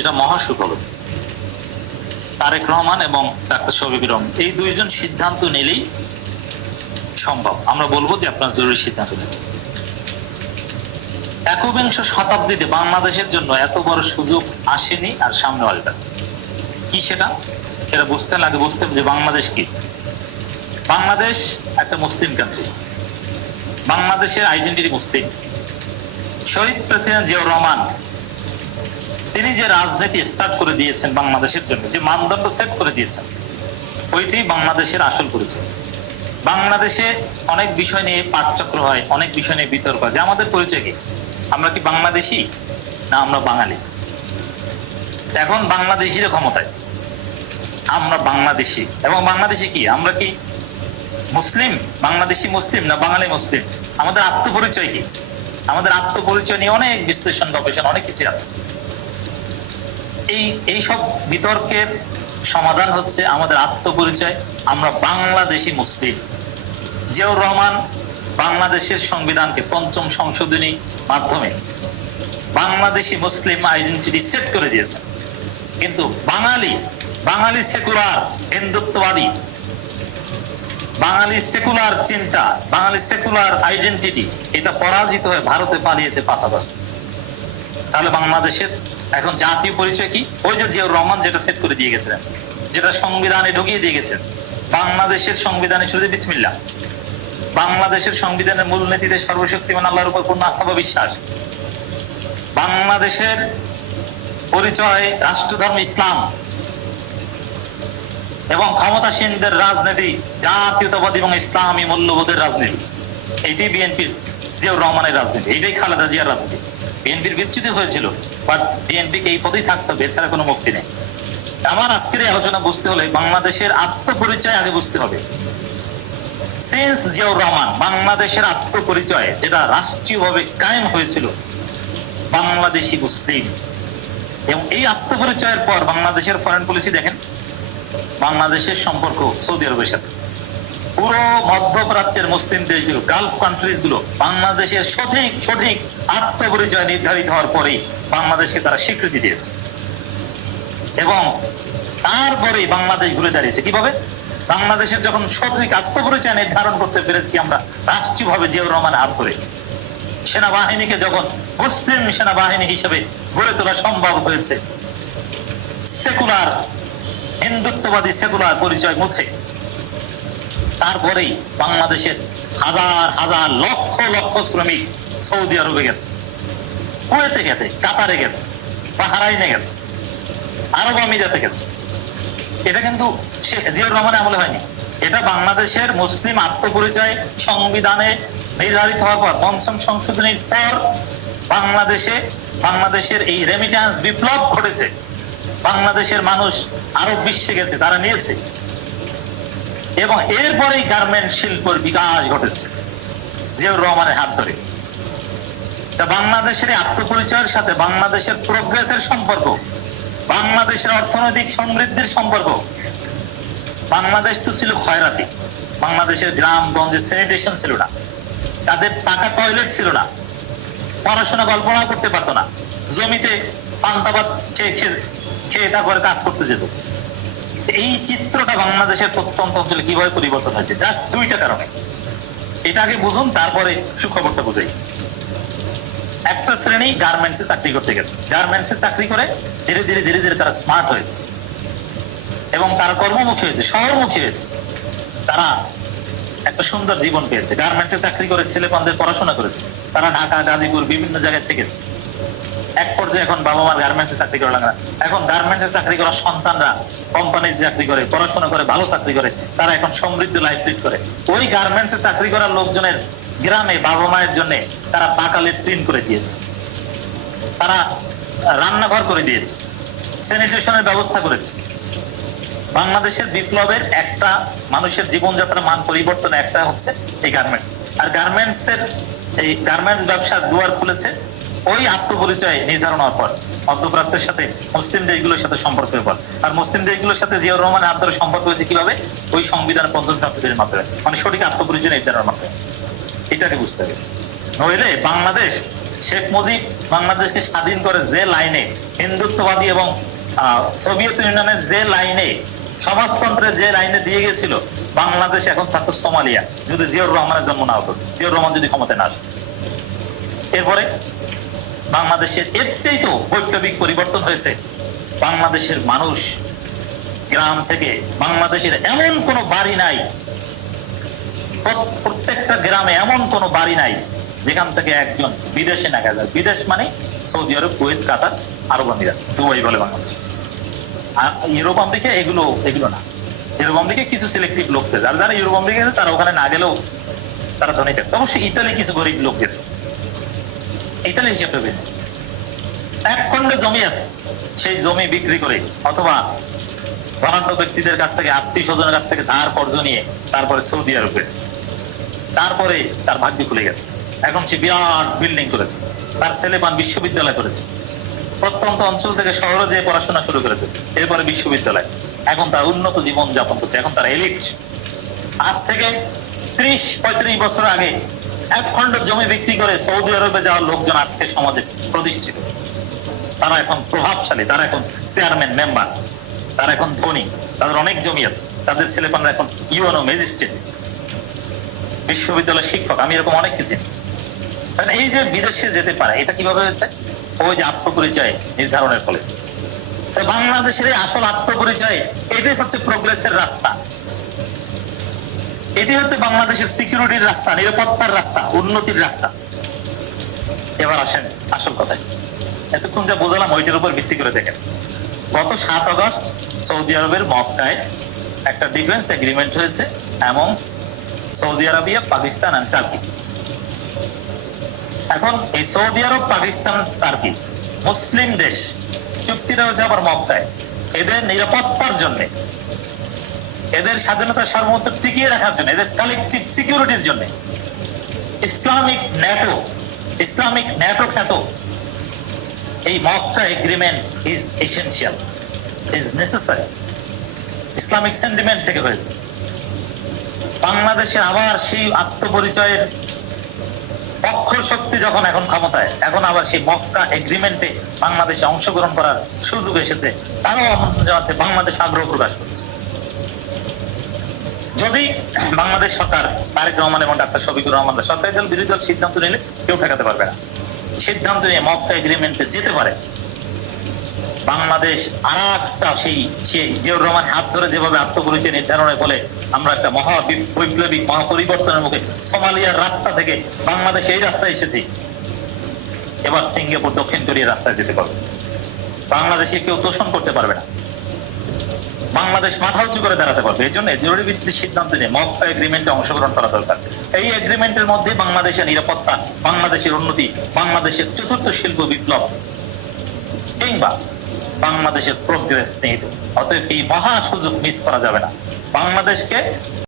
এটা মহা সুখবর। তারেক রহমান এবং ডাক্তার শফিকুর রহমান এই দুইজন সিদ্ধান্ত নিলেই সম্ভব। আমরা বলবো যে আপনার জরুরি সিদ্ধান্ত নেন। একবিংশ শতাব্দীতে বাংলাদেশের জন্য এত বড় সুযোগ আসেনি, আর সামনে আসবে কি সেটা এটা বুঝতে লাগে। বুঝতে যে বাংলাদেশ কি, বাংলাদেশ একটা মুসলিম কান্ট্রি, বাংলাদেশের আইডেন্টিটি মুসলিম। শহীদ প্রেসিডেন্ট জিয়াউর রহমান তিনি যে রাজনীতি স্টার্ট করে দিয়েছেন বাংলাদেশের জন্য, যে মানদণ্ড সেট করে দিয়েছেন, ওইটি বাংলাদেশের আসল পরিচয়। বাংলাদেশে অনেক বিষয় নিয়ে পাঠচক্র হয়, অনেক বিষয় নিয়ে বিতর্ক হয়, যে আমাদের পরিচয় কি, আমরা কি বাংলাদেশি না আমরা বাঙালি। এখন বাংলাদেশির ক্ষমতায়, আমরা বাংলাদেশি, এবং বাংলাদেশি কি, আমরা কি মুসলিম, বাংলাদেশি মুসলিম না বাঙালি মুসলিম। আমাদের আত্মপরিচয় কি, আমাদের আত্মপরিচয় নিয়ে অনেক বিশ্লেষণ গবেষণা অনেক কিছু আছে। এই সব বিতর্কের সমাধান হচ্ছে আমাদের আত্মপরিচয়, আমরা বাংলাদেশি মুসলিম। জিয়াউর রহমান বাংলাদেশের সংবিধানকে পঞ্চম সংশোধনী মাধ্যমে বাংলাদেশি মুসলিম আইডেন্টিটি সেট করে দিয়েছেন। কিন্তু বাঙালি সেকুলার হিন্দুত্ববাদী, বাঙালি সেকুলার চিন্তা, বাঙালি সেকুলার আইডেন্টিটি এটা পরাজিত হয়ে ভারতে পালিয়েছে পাশাপাশি। তাহলে বাংলাদেশের এখন জাতীয় পরিচয় কি? ওই যে জিয়াউর রহমান যেটা সেট করে দিয়ে গেছিলেন, যেটা সংবিধানে ঢুকিয়ে দিয়ে গেছেন। বাংলাদেশের সংবিধানে শুরু বিসমিল্লাহ, বাংলাদেশের সংবিধানের মূলনীতিতে সর্বশক্তিমান আল্লাহর উপর পূর্ণ আস্থা বা বিশ্বাস। বাংলাদেশের পরিচয় রাষ্ট্রধর্ম ইসলাম, এবং ক্ষমতাসীনদের রাজনীতি জাতীয়তাবাদী এবং ইসলামী মূল্যবোধের রাজনীতি। এইটাই বিএনপির জিয়াউর রহমানের রাজনীতি, এইটাই খালেদা জিয়ার রাজনীতি। বিএনপির বিচ্যুতি হয়েছিল, বাট বিএনপিকে এই পথেই থাকতে হবে, এছাড়া কোনো মুক্তি নেই। আমার আজকের এই আলোচনা বুঝতে হলে বাংলাদেশের আত্মপরিচয় আগে বুঝতে হবে। সিন্স জিয়াউর রহমান বাংলাদেশের আত্মপরিচয় যেটা রাষ্ট্রীয়ভাবে কায়েম হয়েছিল বাংলাদেশি মুসলিম, এবং এই আত্মপরিচয়ের পর বাংলাদেশের ফরেন পলিসি দেখেন, বাংলাদেশের সম্পর্ক সৌদি আরবের সাথে, পুরো মধ্যপ্রাচ্যের মুসলিম দেশগুলো, গালফ কান্ট্রিজ গুলো বাংলাদেশের সঠিক আত্মপরিচয় নির্ধারিত হওয়ার পরেই বাংলাদেশকে তারা স্বীকৃতি দিয়েছে, এবং তারপরেই বাংলাদেশ ঘুরে দাঁড়িয়েছে। কিভাবে? বাংলাদেশের যখন সঠিক আত্মপরিচয় নির্ধারণ করতে পেরেছি আমরা রাষ্ট্রীয়ভাবে জিয়াউর রহমানের হাত ধরে, সেনাবাহিনীকে যখন মুসলিম সেনাবাহিনী হিসেবে গড়ে তোলা সম্ভব হয়েছে, সেকুলার হিন্দুত্ববাদী সেকুলার পরিচয় মুছে, তারপরেই বাংলাদেশের হাজার হাজার লক্ষ লক্ষ শ্রমিক সৌদি আরবে গেছে, কুয়েতে গেছে, কাতারে গেছে, বাহরাইনে গেছে, আরব আমিরাতে গেছে। এটা কিন্তু জিয়াউর রহমানের আমলে হয়নি, এটা বাংলাদেশের মুসলিম আত্মপরিচয় সংবিধানে নির্ধারিত হওয়ার পর, পঞ্চম সংশোধনীর পর বাংলাদেশের এই রেমিট্যান্স বিপ্লব ঘটেছে। বাংলাদেশের মানুষ আরব বিশ্বে গেছে, তারা নিয়েছে, এবং এরপরেই গার্মেন্ট শিল্পের বিকাশ ঘটেছে জিয়াউর রহমানের হাত ধরে। বাংলাদেশের আত্মপরিচয়ের সাথে বাংলাদেশের প্রোগ্রেসের সম্পর্ক, বাংলাদেশের অর্থনৈতিক সমৃদ্ধির সম্পর্ক। বাংলাদেশ তো ছিল খয়রাতি, বাংলাদেশের গ্রামগঞ্জে স্যানিটেশন ছিল না, তাদের পাকা টয়লেট ছিল না, পড়াশোনা কল্পনা করতে পারতো না, জমিতে পান্তাবাদ খেয়ে তারপরে কাজ করতে যেত। এই চিত্রটা বাংলাদেশের প্রত্যন্ত অঞ্চলে কিভাবে পরিবর্তন হয়েছে, জাস্ট দুইটা কারণে। এটাকে বুঝুন, তারপরে সুখবরটা বুঝাই। একটা শ্রেণী গার্মেন্টসে চাকরি করতে গেছে, গার্মেন্টসে চাকরি করে ধীরে ধীরে তারা স্মার্ট হয়েছে, এবং তারা কর্মমুখী হয়েছে, শহরমুখী হয়েছে, তারা একটা সুন্দর জীবন পেয়েছে। গার্মেন্টসে চাকরি করে ছেলেপনদের পড়াশোনা করেছে, তারা ঢাকা, গাজীপুর বিভিন্ন জায়গায় থেকেছে। এক পর্যায়ে এখন বাবা মার গার্মেন্টসে চাকরি করা লাগে না, এখন গার্মেন্টসে চাকরি করা সন্তানরা কোম্পানির চাকরি করে, পড়াশোনা করে, ভালো চাকরি করে, তারা এখন সমৃদ্ধ লাইফ লিড করে। ওই গার্মেন্টসে চাকরি করার লোকজনের গ্রামে বাবা মায়ের জন্য তারা পাকা লেট্রিন করে দিয়েছে, তারা রান্নাঘর করে দিয়েছে, স্যানিটেশনের ব্যবস্থা করেছে। বাংলাদেশের বিপ্লবের একটা মানুষের জীবনযাত্রার মান পরিবর্তন একটা হচ্ছে এই গার্মেন্টস। আর এই গার্মেন্টস ব্যবসার দুয়ার খুলেছে ওই আত্মপরিচয় নির্ধারণ হওয়ার পর, মধ্যপ্রাচ্যের সাথে মুসলিম দেশগুলোর সাথে সম্পর্কের পর। আর মুসলিম দেশগুলোর সাথে জিয়াউর রহমানের হাত ধরে সম্পর্ক হয়েছে কিভাবে? ওই সংবিধানের পঞ্চম সংশোধনীর মাধ্যমে, মানে সঠিক আত্মপরিচয় নির্ধারণের মাধ্যমে। এটাকে বুঝতে হবে, নইলে বাংলাদেশ শেখ মুজিব বাংলাদেশকে স্বাধীন করে যে লাইনে হিন্দুত্ববাদী এবং সোভিয়েত ইউনিয়নের যে লাইনে সমাজতন্ত্রের যে লাইনে দিয়ে গেছিল, বাংলাদেশ এখন থাকতো সোমালিয়া যদি জিয়াউর রহমানের জন্ম না হতো, জিয়াউর রহমান যদি ক্ষমতায় না আসতো। এরপরে বাংলাদেশের এর চেয়েও বৈপ্লবিক পরিবর্তন হয়েছে। বাংলাদেশের মানুষ গ্রাম থেকে, বাংলাদেশের এমন কোনো বাড়ি নাই, প্রত্যেকটা গ্রামে এমন কোনো বাড়ি নাই যেখান থেকে একজন বিদেশে না যায়। বিদেশ মানে সৌদি আরব, কুয়েত, কাতার, আরব আমিরাত, দুবাই বলে বাংলাদেশ। আর ইউরোপ আমেরিকা এগুলো না। ইউরোপ আমেরিকা কিছু সিলেক্টিভ লোক গেছে, আর যারা ইউরোপ আমেরিকা গেছে তারা ওখানে না গেলেও তারা ধনী থাকবে। অবশ্যই ইতালি কিছু গরিব লোক গেছে, ইতালি হিসেবে ভিন্ন। এক খন্ডে জমি আছে, সেই জমি বিক্রি করে অথবা ধনাঢ্য ব্যক্তিদের কাছ থেকে, আত্মীয় স্বজনের কাছ থেকে ধার কর্জ নিয়ে তারপরে সৌদি আরব গেছে। তারপরে তার ভাগ্য খুলে গেছে, এখন সে বিরাট বিল্ডিং করেছে, তার ছেলে পান বিশ্ববিদ্যালয় করেছে, প্রত্যন্ত অঞ্চল থেকে শহরে যে পড়াশোনা শুরু করেছে, এরপরে বিশ্ববিদ্যালয়, এখন তার উন্নত জীবন যাপন করছে, এখন তার এলিট। আজ থেকে 30-35 বছর আগে এক খন্ড জমি বিক্রি করে সৌদি আরবে যাওয়ার লোকজন আজকে সমাজে প্রতিষ্ঠিত, তারা এখন প্রভাবশালী, তারা এখন চেয়ারম্যান, মেম্বার, তারা এখন ধনী, তাদের অনেক জমি আছে, তাদের ছেলেপানরা এখন ইউএনও ম্যাজিস্ট্রেট, বিশ্ববিদ্যালয় শিক্ষক। আমি এরকম অনেক কিছু। এই যে বিদেশে যেতে পারে, এটা কিভাবে হয়েছে? ওই যে আত্মপরিচয় নির্ধারণের ফলে। বাংলাদেশের এই আসল আত্মপরিচয়, এটাই হচ্ছে প্রোগ্রেসের রাস্তা, এটি হচ্ছে বাংলাদেশের সিকিউরিটির রাস্তা, নিরাপত্তার রাস্তা, উন্নতির রাস্তা। এবার আসেন আসল কথায়। এতক্ষণ যা বোঝালাম ওইটার উপর ভিত্তি করে দেখেন, গত 7 আগস্ট সৌদি আরবের মক্কায় একটা ডিফেন্স এগ্রিমেন্ট হয়েছে amongst Saudi Arabia, Pakistan and Turkey. এখন এই সৌদি আরব, পাকিস্তান, টার্কি মুসলিম দেশ, চুক্তিটা হয়েছে আবার মক্কায়। এদের নিরাপত্তার জন্য, এদের স্বাধীনতা সার্বভৌমত্ব টিকিয়ে রাখার জন্য, এদের কালেকটিভ সিকিউরিটির জন্য ইসলামিক ন্যাটো খ্যাত এই Mecca agreement is essential, is necessary. Islamic sentiment থেকে হয়েছে। বাংলাদেশে আবার সেই আত্মপরিচয়ের অক্ষর শক্তি যখন এখন ক্ষমতায়, এখন আবার সেই মক্কা এগ্রিমেন্টে বাংলাদেশে অংশগ্রহণ করার সুযোগ এসেছে, তারাও আমন্ত্রণ জানাচ্ছে, বাংলাদেশ আগ্রহ প্রকাশ করছে। যদি বাংলাদেশ সরকার, তারেক রহমান এবং ডাক্তার শফিকুর রহমান, সরকারি দল বিরোধী দল সিদ্ধান্ত নিলে কেউ ঠেকাতে পারবে না, সিদ্ধান্ত নিয়ে মক্কা এগ্রিমেন্টে যেতে পারে, বাংলাদেশ আর একটা সেই জিয়াউর রহমান হাত ধরে যেভাবে আত্মপরিচয় নির্ধারণের ফলে আমরা একটা মহা বৈপ্লবিক মহাপরিবর্তনের মুখে, সোমালিয়ার রাস্তা থেকে বাংলাদেশ এই রাস্তায় এসেছি, এবার সিঙ্গাপুর, দক্ষিণ কোরিয়ার রাস্তায় যেতে পারবে। বাংলাদেশে কেউ তোষণ করতে পারবে না, বাংলাদেশ মাথা উঁচু করে দাঁড়াতে পারবে। এই জন্য জরুরি ভিত্তিক সিদ্ধান্ত নিয়ে মক্কা এগ্রিমেন্টে অংশগ্রহণ করা দরকার। এই এগ্রিমেন্টের মধ্যে বাংলাদেশের নিরাপত্তা, বাংলাদেশের উন্নতি, বাংলাদেশের চতুর্থ শিল্প বিপ্লব কিংবা বাংলাদেশের প্রোগ্রেস নিহিত। অতএব এই মহা সুযোগ মিস করা যাবে না। বাংলাদেশকে